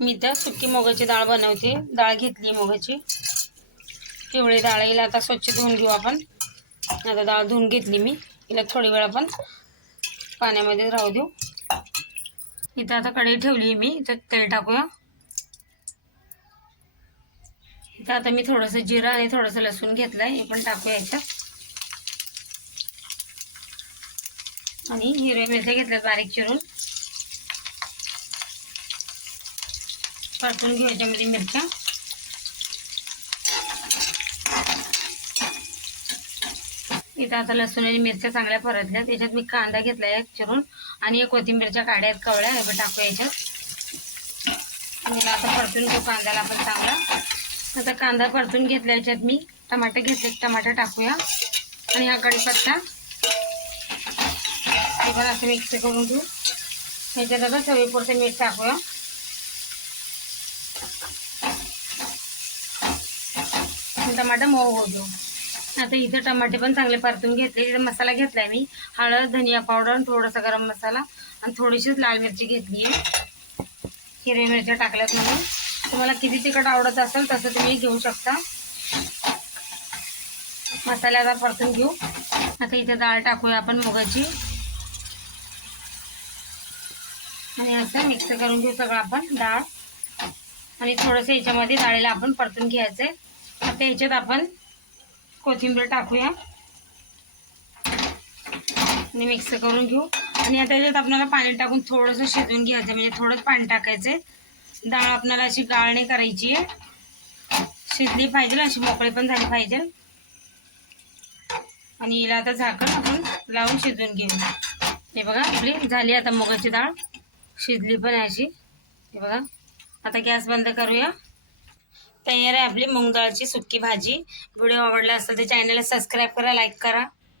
मी तर सुकी मोगाची डाळ बनवते. डाळ घेतली मोगाची. पिवळी डाळ हिला आता स्वच्छ धुवून घेऊ आपण. आता डाळ धुवून घेतली मी. हिला थोडी वेळ आपण पाण्यामध्ये राहू देऊ. इथं आता कढई ठेवली मी. इथं तेल टाकूया. इथं आता मी थोडंसं जिरं आणि थोडंसं लसूण घेतलं आहे हे पण टाकूया याच्यात आणि हिरव्या मिरच्या घेतल्या बारीक चिरून. परतून घेऊ याच्यामध्ये मिरच्या. इथं आता लसूण आणि मिरच्या चांगल्या परतल्या. त्याच्यात मी कांदा घेतला एक चिरून आणि एक कोथिंबीरच्या काड्या आहेत कवळ्या हे टाकू याच्यात. मला आता परतून घेऊ कांद्याला आपण चांगला. आता कांदा परतून घेतला याच्यात मी. टमाटे घेतले टमाटर टाकूया. आणि हा कढीपत्ता हे पण असं मिक्स करून घेऊ. याच्यात आता चवीपुरते मीठ टाकूया. टमाटर मऊ होतो आता इथं टमाटे पण चांगले परतून घेतले. इथं मसाला घेतलाय मी. हळद धनिया पावडर आणि थोडासा गरम मसाला आणि थोडीशीच लाल मिरची घेतली आहे. हिरव्या मिरच्या टाकल्यात म्हणून. तुम्हाला किती तिखट आवडत असेल तसं तुम्ही घेऊ शकता. मसाला आता परतून घेऊ. आता इथे डाळ टाकूया आपण मुगाची. आणि असं मिक्स करून घेऊ सगळं आपण डाळ. आणि थोडंसं याच्यामध्ये डाळीला आपण परतून घ्यायचं आहे आता याच्यात आपण कोथिंबीर टाकूया. आणि मिक्स करून घेऊ. आणि आता याच्यात आपल्याला पाणी टाकून थोडंसं शिजवून घ्यायचं म्हणजे थोडंच पाणी टाकायचं आहे डाळ आपल्याला अशी गाळणी करायची आहे. शिजली पाहिजे अशी मोकळी पण झाली पाहिजे. आणि हिला आता झाकण आपण लावून शिजवून घेऊ. हे बघा आपली झाली आता मुगाची डाळ. शिजली पण आहे अशी. हे बघा आता गॅस बंद करूया. तयार आहे आपली मुंगडाळची सुकी सुक्की भाजी. व्हिडिओ आवडला असेल तर चॅनलला सबस्क्राईब करा लाईक करा.